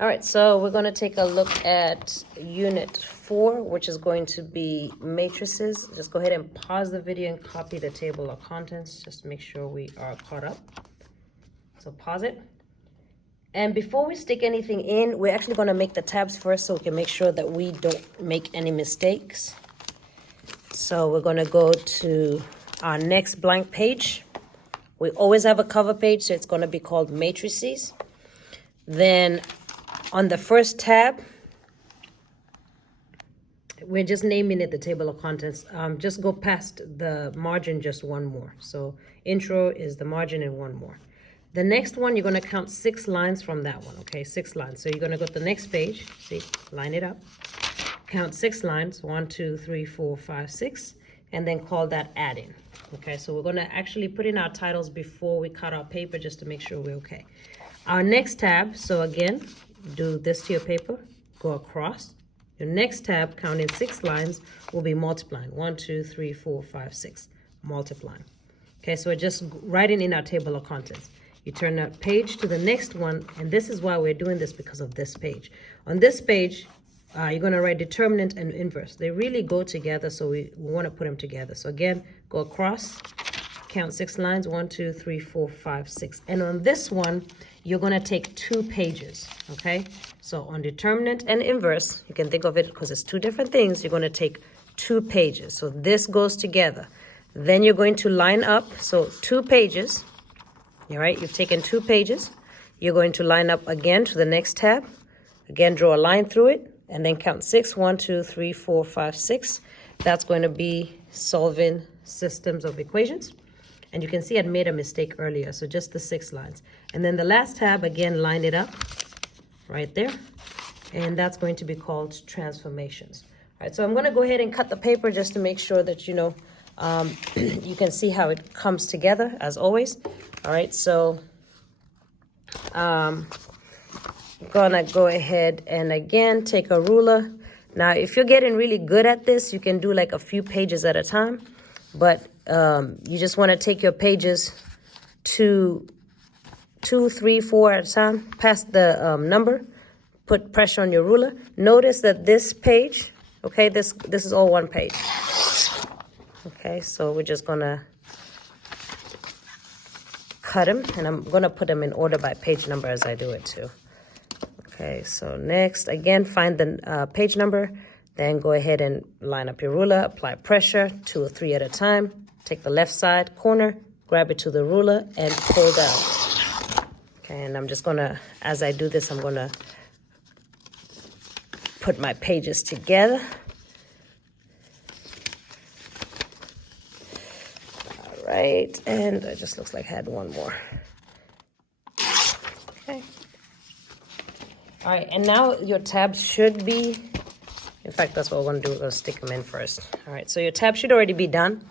All right, so we're going to take a look at Unit 4, which is going to be matrices. Just go ahead and pause the video and copy the table of contents, just to make sure we are caught up. So pause it. And before we stick anything in, we're actually going to make the tabs first so we can make sure that we don't make any mistakes. So we're going to go to our next blank page. We always have a cover page, so it's going to be called matrices. Then on the first tab, we're just naming it the table of contents. Just go past the margin just one more. So intro is the margin and one more. The next one, you're going to count 6 lines from that one, okay? 6 lines. So you're going to go to the next page. See, line it up. Count 6 lines, 1, 2, 3, 4, 5, 6, and then call that add-in. Okay, so we're going to actually put in our titles before we cut our paper just to make sure we're okay. Our next tab, so again, do this to your paper, go across. Your next tab, counting 6 lines, will be multiplying. 1, 2, 3, 4, 5, 6, multiplying. Okay, so we're just writing in our table of contents. You turn that page to the next one, and this is why we're doing this, because of this page. On this page, you're going to write determinant and inverse. They really go together, so we want to put them together. So again, go across, count 6 lines, 1, 2, 3, 4, 5, 6. And on this one, you're going to take 2 pages, okay? So on determinant and inverse, you can think of it because it's 2 different things. You're going to take 2 pages. So this goes together. Then you're going to line up, so 2 pages. All right, you've taken 2 pages. You're going to line up again to the next tab. Again, draw a line through it, and then count 6. 1, 2, 3, 4, 5, 6. That's going to be solving systems of equations. And you can see I'd made a mistake earlier, so just the 6 lines. And then the last tab, again, line it up right there. And that's going to be called transformations. All right, so I'm going to go ahead and cut the paper just to make sure that, you know, you can see how it comes together, as always. All right, so I'm gonna go ahead and again take a ruler. Now, if you're getting really good at this, you can do like a few pages at a time, but you just want to take your pages to 2, 3, 4 at a time, past the number, put pressure on your ruler. Notice that this page, okay, this is all one page. Okay, so we're just gonna cut them, and I'm gonna put them in order by page number as I do it too. Okay, so next, again, find the page number, then go ahead and line up your ruler, apply pressure, 2 or 3 at a time. Take the left side corner, grab it to the ruler, and pull down. Okay, and I'm just gonna, as I do this, I'm gonna put my pages together. All right, and it just looks like I had one more. Okay. All right, and now your tabs should be, in fact, that's what we're gonna do. We're gonna stick them in first. All right, so your tab should already be done.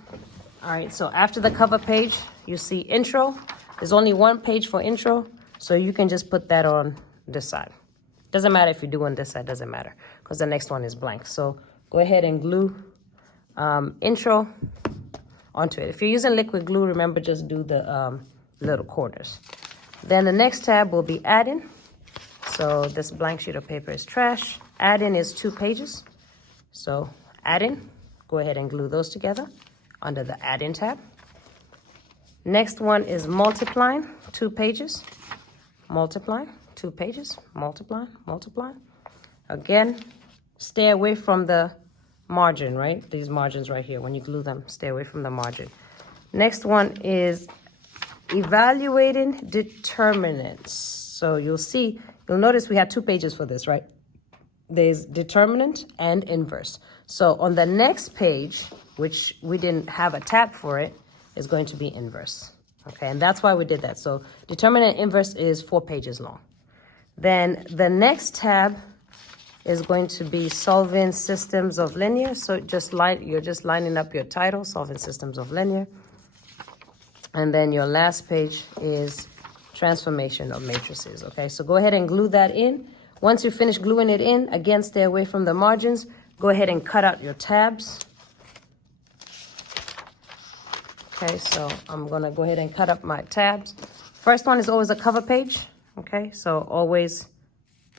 All right, so after the cover page, you see intro. There's only one page for intro, so you can just put that on this side. Doesn't matter if you do on this side, doesn't matter, because the next one is blank. So go ahead and glue intro onto it. If you're using liquid glue, remember, just do the little corners. Then the next tab will be add-in. So this blank sheet of paper is trash. Add-in is 2 pages. So add-in, go ahead and glue those together under the add-in tab. Next one is multiplying, 2 pages. Multiplying, 2 pages. Multiplying, multiplying. Again, stay away from the margin, right? These margins right here. When you glue them, stay away from the margin. Next one is evaluating determinants. So you'll notice we have 2 pages for this, right? There's determinant and inverse. So on the next page, which we didn't have a tab for it, is going to be inverse. Okay, and that's why we did that. So determinant and inverse is 4 pages long. Then the next tab is going to be solving systems of linear. So you're just lining up your title, solving systems of linear. And then your last page is transformation of matrices. Okay, so go ahead and glue that in. Once you finish gluing it in, again, stay away from the margins. Go ahead and cut out your tabs. Okay, so I'm gonna go ahead and cut up my tabs. First one is always a cover page. Okay, so always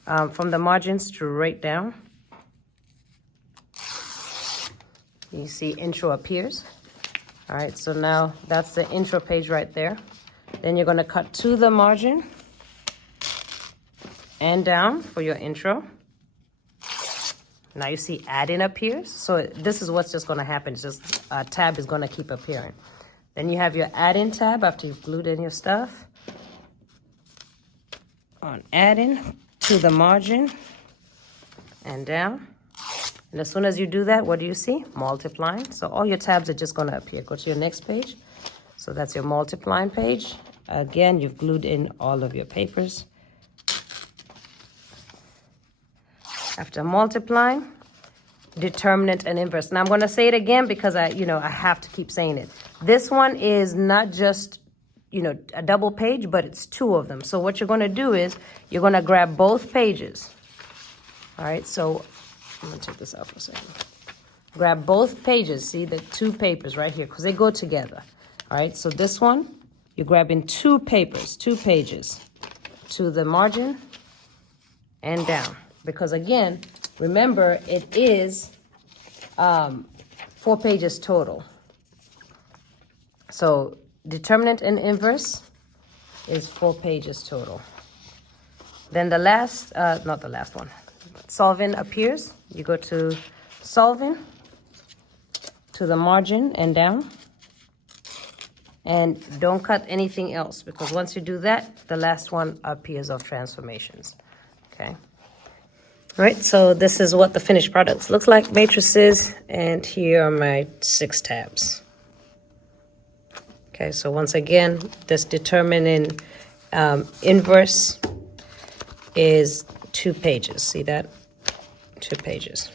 from the margin straight down. You see intro appears. All right, so now that's the intro page right there. Then you're going to cut to the margin and down for your intro. Now you see add-in appears. So this is what's just going to happen. It's just a tab is going to keep appearing. Then you have your add-in tab after you've glued in your stuff. On add-in to the margin and down. And as soon as you do that, what do you see? Multiplying. So all your tabs are just going to appear. Go to your next page. So that's your multiplying page. Again, you've glued in all of your papers. After multiplying, determinant and inverse. Now I'm going to say it again because I have to keep saying it. This one is not just, a double page, but it's two of them. So what you're going to do is you're going to grab both pages. All right, so I'm going to take this out for a second. Grab both pages. See the two papers right here because they go together. All right, so this one, you're grabbing two pages to the margin and down. Because again, remember, it is 4 pages total. So determinant and inverse is 4 pages total. Then the last, not the last one, solving appears. You go to solving, to the margin and down. And don't cut anything else because once you do that, the last one appears of transformations. Okay. All right, so this is what the finished products looks like, matrices, and here are my 6 tabs. Okay, so once again, this determining inverse is 2 pages. See that? 2 pages.